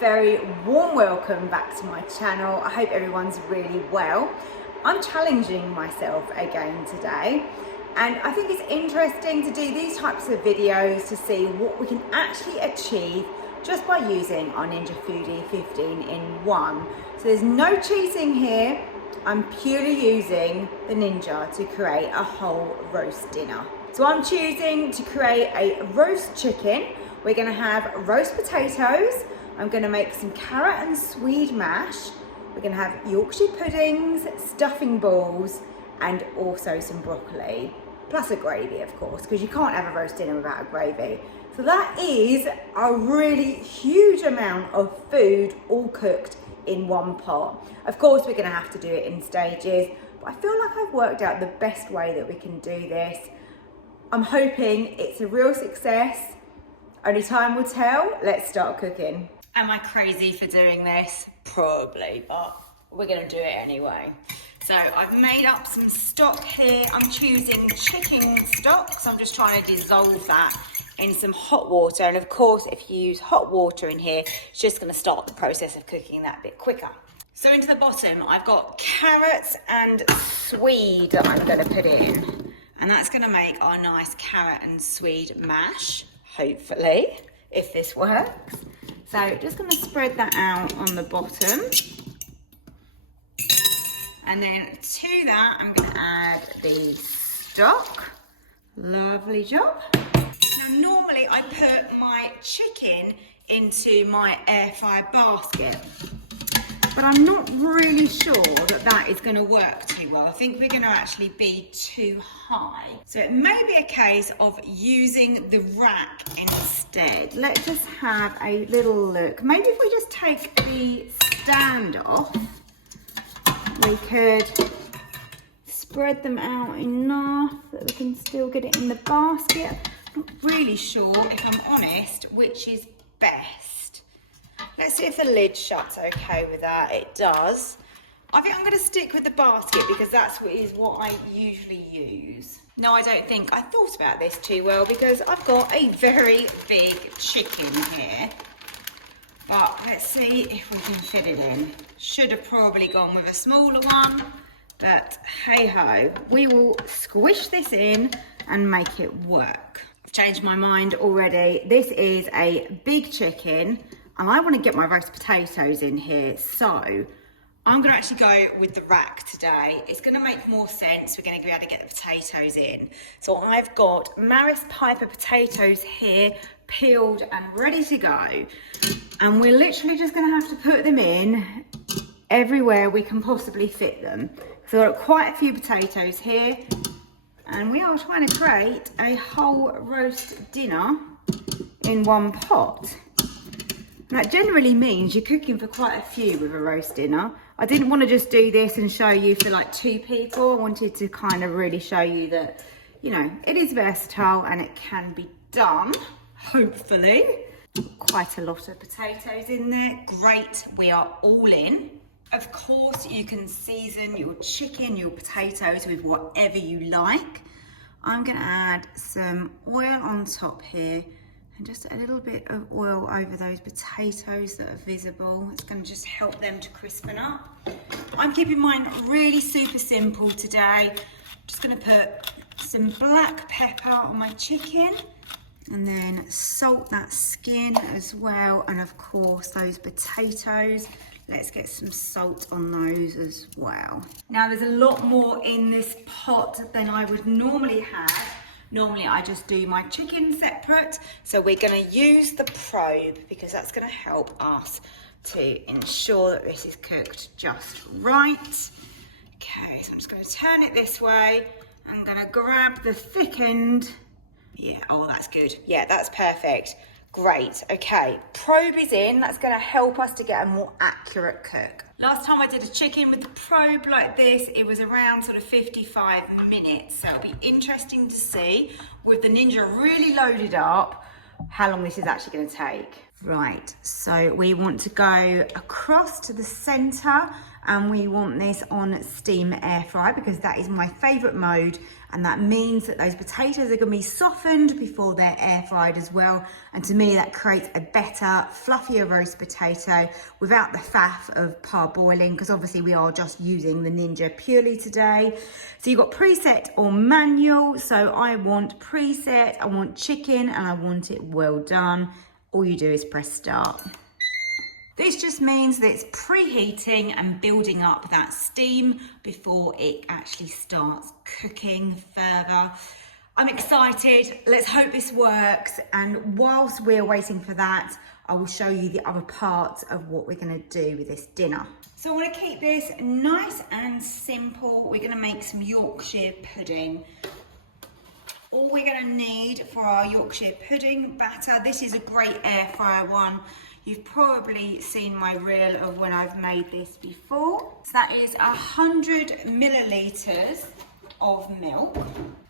very warm welcome back to my channel. I hope everyone's really well. I'm challenging myself again today, and I think it's interesting to do these types of videos to see what we can actually achieve just by using our Ninja Foodi 15 in 1. So there's no cheating here. I'm purely using the Ninja to create a whole roast dinner. So I'm choosing to create a roast chicken. We're gonna have roast potatoes. I'm gonna make some carrot and Swede mash. We're gonna have Yorkshire puddings, stuffing balls, and also some broccoli, plus a gravy, of course, because you can't have a roast dinner without a gravy. So that is a really huge amount of food all cooked in one pot. Of course, we're gonna have to do it in stages, but I feel like I've worked out the best way that we can do this. I'm hoping it's a real success. Only time will tell. Let's start cooking. Am I crazy for doing this? Probably, but we're gonna do it anyway. So I've made up some stock here. I'm choosing chicken stock, so I'm just trying to dissolve that in some hot water. And of course, if you use hot water in here, it's just gonna start the process of cooking that bit quicker. So into the bottom, I've got carrots and Swede that I'm gonna put in. And that's gonna make our nice carrot and Swede mash, hopefully, if this works. So just gonna spread that out on the bottom. And then to that, I'm gonna add the stock. Lovely job. Now, normally I put my chicken into my air fryer basket, but I'm not really sure that that is gonna work too well. I think we're gonna actually be too high. So it may be a case of using the rack instead. Let's just have a little look. Maybe if we just take the stand off, we could spread them out enough that we can still get it in the basket. I'm not really sure, if I'm honest, which is best. Let's see if the lid shuts okay with that. It does. I think I'm going to stick with the basket because that's what I usually use. No, I don't think I thought about this too well because I've got a very big chicken here. But let's see if we can fit it in. Should have probably gone with a smaller one, but hey ho, we will squish this in and make it work. I've changed my mind already. This is a big chicken and I want to get my roast potatoes in here. So I'm going to actually go with the rack today. It's going to make more sense. We're going to be able to get the potatoes in. So I've got Maris Piper potatoes here, peeled and ready to go. And we're literally just going to have to put them in everywhere we can possibly fit them. So I've got quite a few potatoes here. And we are trying to create a whole roast dinner in one pot. And that generally means you're cooking for quite a few with a roast dinner. I didn't want to just do this and show you for like 2 people. I wanted to kind of really show you that, you know, it is versatile and it can be done, hopefully. Quite a lot of potatoes in there. Great, we are all in. Of course, you can season your chicken, your potatoes with whatever you like. I'm gonna add some oil on top here. And just a little bit of oil over those potatoes that are visible. It's going to just help them to crispen up. I'm keeping mine really super simple today. Just going to put some black pepper on my chicken and then salt that skin as well. And of course, those potatoes. Let's get some salt on those as well. Now, there's a lot more in this pot than I would normally have. Normally I just do my chicken separate, so we're going to use the probe because that's going to help us to ensure that this is cooked just right. Okay, so I'm just going to turn it this way. I'm going to grab the thick end. Yeah, oh, that's good. Yeah, that's perfect. Great, okay, probe is in. That's going to help us to get a more accurate cook. Last time I did a chicken with the probe like this, it was around sort of 55 minutes. So it'll be interesting to see, with the Ninja really loaded up, how long this is actually going to take. Right, so we want to go across to the center and we want this on steam air fry because that is my favorite mode, and that means that those potatoes are going to be softened before they're air fried as well, and to me that creates a better, fluffier roast potato without the faff of parboiling, because obviously we are just using the Ninja purely today. So you've got preset or manual. So I want preset, I want chicken, and I want it well done. All you do is press start. This just means that it's preheating and building up that steam before it actually starts cooking further. I'm excited. Let's hope this works. And whilst we're waiting for that, I will show you the other parts of what we're going to do with this dinner. So I want to keep this nice and simple. We're going to make some Yorkshire pudding. All we're going to need for our Yorkshire pudding batter, this is a great air fryer one. You've probably seen my reel of when I've made this before. So that is 100 millilitres of milk.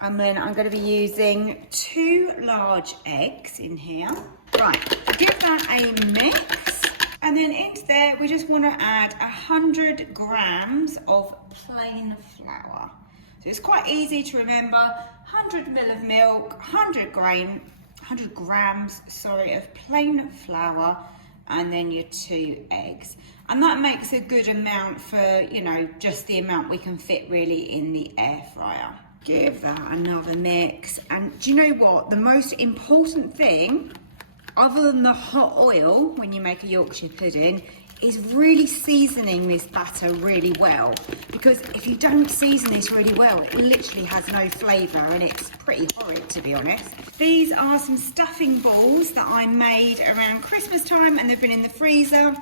And then I'm going to be using 2 large eggs in here. Right, give that a mix. And then into there, we just want to add 100 grams of plain flour. So it's quite easy to remember, 100 ml of milk, 100 grams of plain flour, and then your 2 eggs. And that makes a good amount for, you know, just the amount we can fit really in the air fryer. Give that another mix. And do you know what? The most important thing, other than the hot oil when you make a Yorkshire pudding, is really seasoning this batter really well, because if you don't season this really well, it literally has no flavour and it's pretty horrid, to be honest. These are some stuffing balls that I made around Christmas time, and they've been in the freezer,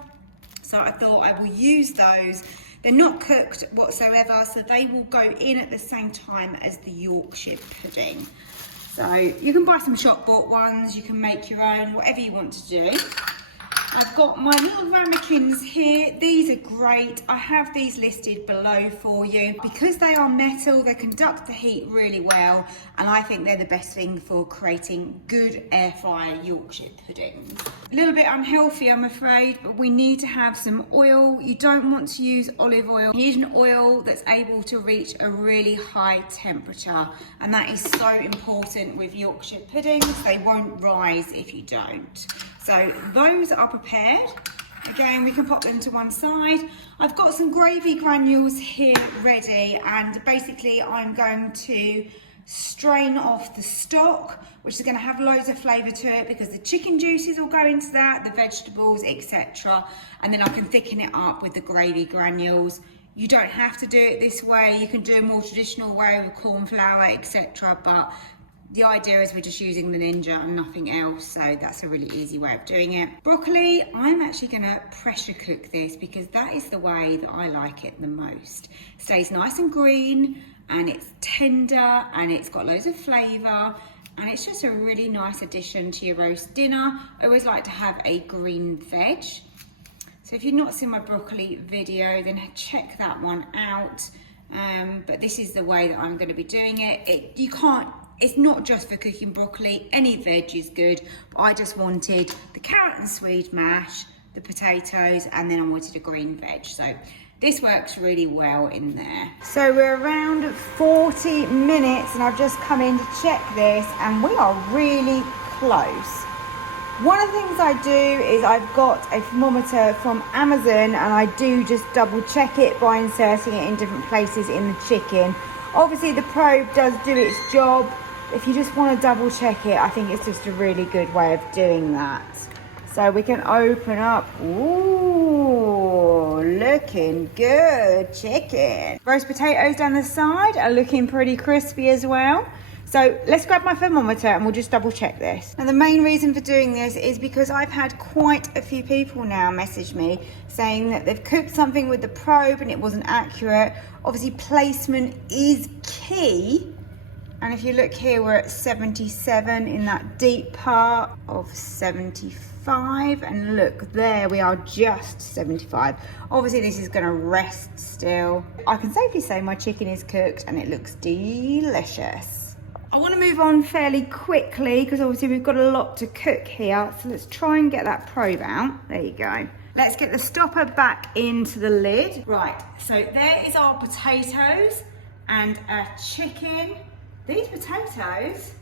so I thought I will use those. They're not cooked whatsoever, so they will go in at the same time as the Yorkshire pudding. So you can buy some shop bought ones, you can make your own, whatever you want to do. I've got my little ramekins here. These are great. I have these listed below for you. Because they are metal, they conduct the heat really well, and I think they're the best thing for creating good air fryer Yorkshire puddings. A little bit unhealthy, I'm afraid, but we need to have some oil. You don't want to use olive oil. You need an oil that's able to reach a really high temperature, and that is so important with Yorkshire puddings. They won't rise if you don't. So those are prepared. Again, we can pop them to one side. I've got some gravy granules here ready, and basically I'm going to strain off the stock, which is going to have loads of flavour to it because the chicken juices will go into that, the vegetables, etc. And then I can thicken it up with the gravy granules. You don't have to do it this way. You can do a more traditional way with corn flour, etc. But the idea is we're just using the Ninja and nothing else, so that's a really easy way of doing it. Broccoli, I'm actually going to pressure cook this because that is the way that I like it the most. It stays nice and green, and it's tender, and it's got loads of flavour, and it's just a really nice addition to your roast dinner. I always like to have a green veg. So if you've not seen my broccoli video, then check that one out. But this is the way that I'm going to be doing it. It's not just for cooking broccoli, any veg is good, but I just wanted the carrot and Swede mash, the potatoes, and then I wanted a green veg. So this works really well in there. So we're around 40 minutes and I've just come in to check this, and we are really close. One of the things I do is I've got a thermometer from Amazon, and I do just double check it by inserting it in different places in the chicken. Obviously the probe does do its job. If you just want to double check it, I think it's just a really good way of doing that. So we can open up. Ooh, looking good chicken. Roast potatoes down the side are looking pretty crispy as well. So let's grab my thermometer and we'll just double check this. And the main reason for doing this is because I've had quite a few people now message me saying that they've cooked something with the probe and it wasn't accurate. Obviously placement is key. And if you look here, we're at 77 in that deep part of 75. And look, there we are, just 75. Obviously this is gonna rest still. I can safely say my chicken is cooked and it looks delicious. I wanna move on fairly quickly because obviously we've got a lot to cook here. So let's try and get that probe out. There you go. Let's get the stopper back into the lid. Right, so there is our potatoes and our chicken. These potatoes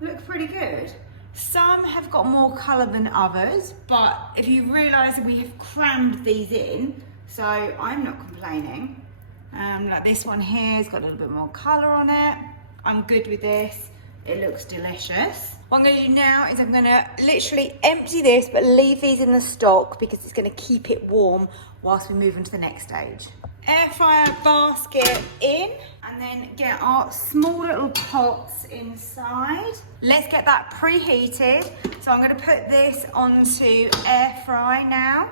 look pretty good. Some have got more colour than others, but if you realise we have crammed these in, so I'm not complaining. Like this one here has got a little bit more colour on it. I'm good with this. It looks delicious. What I'm going to do now is I'm going to literally empty this, but leave these in the stock because it's going to keep it warm whilst we move on to the next stage. Air fryer basket in, and then get our small little pots inside. Let's get that preheated. So I'm going to put this onto air fry now.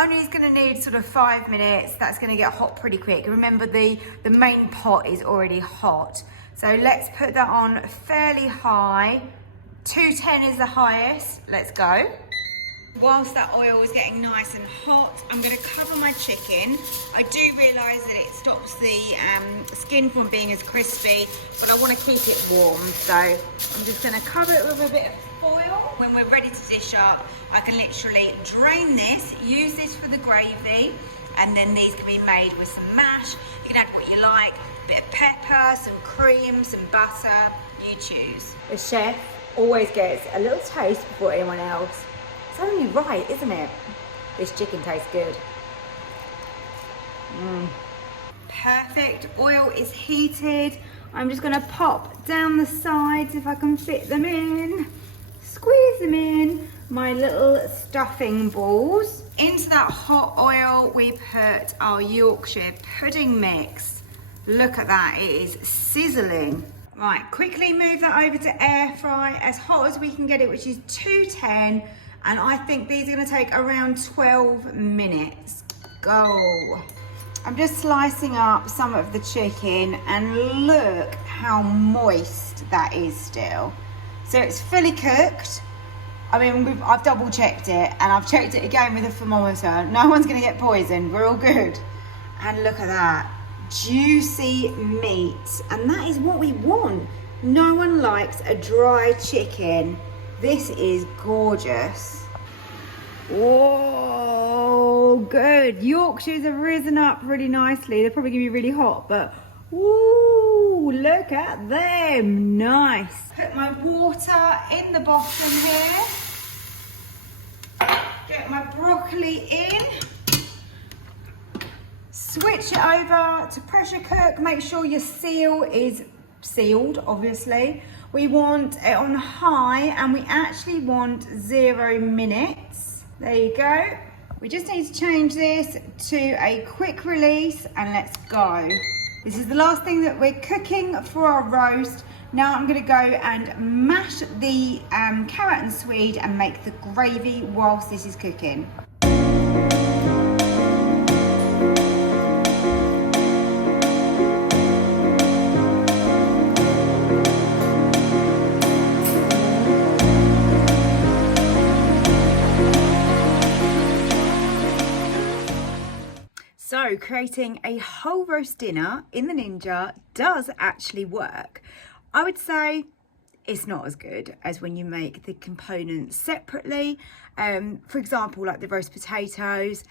Only is going to need sort of 5 minutes. That's going to get hot pretty quick. Remember the main pot is already hot. So let's put that on fairly high. 210 is the highest. Let's go. Whilst that oil is getting nice and hot, I'm going to cover my chicken. I do realise that it stops the skin from being as crispy, but I want to keep it warm. So I'm just going to cover it with a bit of foil. When we're ready to dish up, I can literally drain this, use this for the gravy, and then these can be made with some mash. You can add what you like, a bit of pepper, some cream, some butter, you choose. The chef always gets a little taste before anyone else. It's only right, isn't it? This chicken tastes good. Perfect, oil is heated. I'm just gonna pop down the sides if I can fit them in. Squeeze them in, my little stuffing balls. Into that hot oil, we put our Yorkshire pudding mix. Look at that, it is sizzling. Right, quickly move that over to air fry as hot as we can get it, which is 210. And I think these are gonna take around 12 minutes. Go. I'm just slicing up some of the chicken and look how moist that is still. So it's fully cooked. I mean, I've double checked it and I've checked it again with a thermometer. No one's gonna get poisoned, we're all good. And look at that, juicy meat. And that is what we want. No one likes a dry chicken. This is gorgeous. Whoa, good. Yorkshires have risen up really nicely. They're probably gonna be really hot, but ooh, look at them. Nice. Put my water in the bottom here. Get my broccoli in. Switch it over to pressure cook. Make sure your seal is sealed, obviously. We want it on high and we actually want 0 minutes. There you go. We just need to change this to a quick release and let's go. This is the last thing that we're cooking for our roast. Now I'm gonna go and mash the carrot and swede and make the gravy whilst this is cooking. So creating a whole roast dinner in the Ninja does actually work. I would say it's not as good as when you make the components separately. For example, like the roast potatoes,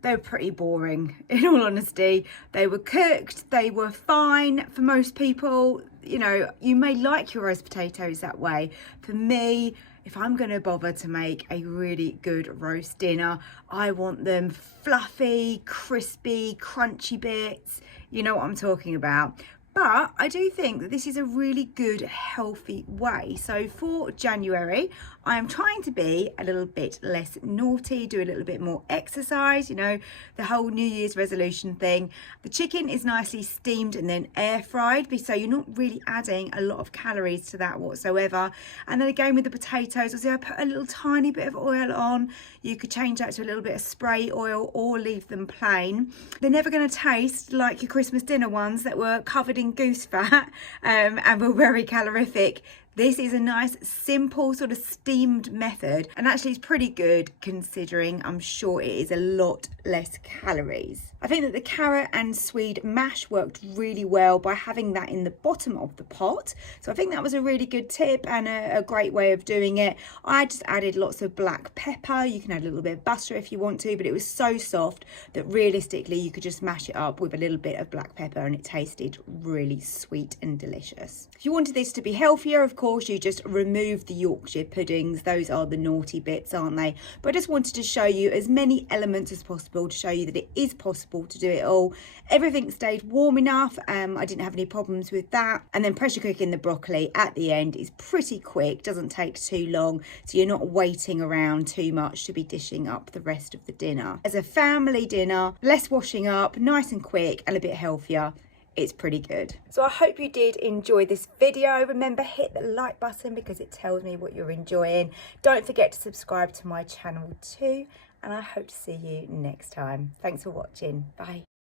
they were pretty boring, in all honesty. They were cooked, they were fine for most people. You know, you may like your roast potatoes that way. For me, if I'm gonna bother to make a really good roast dinner, I want them fluffy, crispy, crunchy bits. You know what I'm talking about. But I do think that this is a really good, healthy way. So for January, I am trying to be a little bit less naughty, do a little bit more exercise, you know, the whole New Year's resolution thing. The chicken is nicely steamed and then air fried, so you're not really adding a lot of calories to that whatsoever. And then again with the potatoes, I put a little tiny bit of oil on. You could change that to a little bit of spray oil or leave them plain. They're never going to taste like your Christmas dinner ones that were covered in goose fat and were very calorific. This is a nice, simple sort of steamed method, and actually it's pretty good considering I'm sure it is a lot less calories. I think that the carrot and Swede mash worked really well by having that in the bottom of the pot. So I think that was a really good tip and a great way of doing it. I just added lots of black pepper. You can add a little bit of butter if you want to, but it was so soft that realistically you could just mash it up with a little bit of black pepper and it tasted really sweet and delicious. If you wanted this to be healthier, of course, you just remove the Yorkshire puddings. Those are the naughty bits, aren't they? But I just wanted to show you as many elements as possible to show you that it is possible to do it all. Everything stayed warm enough. I didn't have any problems with that. And then pressure cooking the broccoli at the end is pretty quick, doesn't take too long, so you're not waiting around too much to be dishing up the rest of the dinner. As a family dinner, less washing up, nice and quick and a bit healthier. It's pretty good. So I hope you did enjoy this video. Remember, hit the like button because it tells me what you're enjoying. Don't forget to subscribe to my channel too, and I hope to see you next time. Thanks for watching. Bye.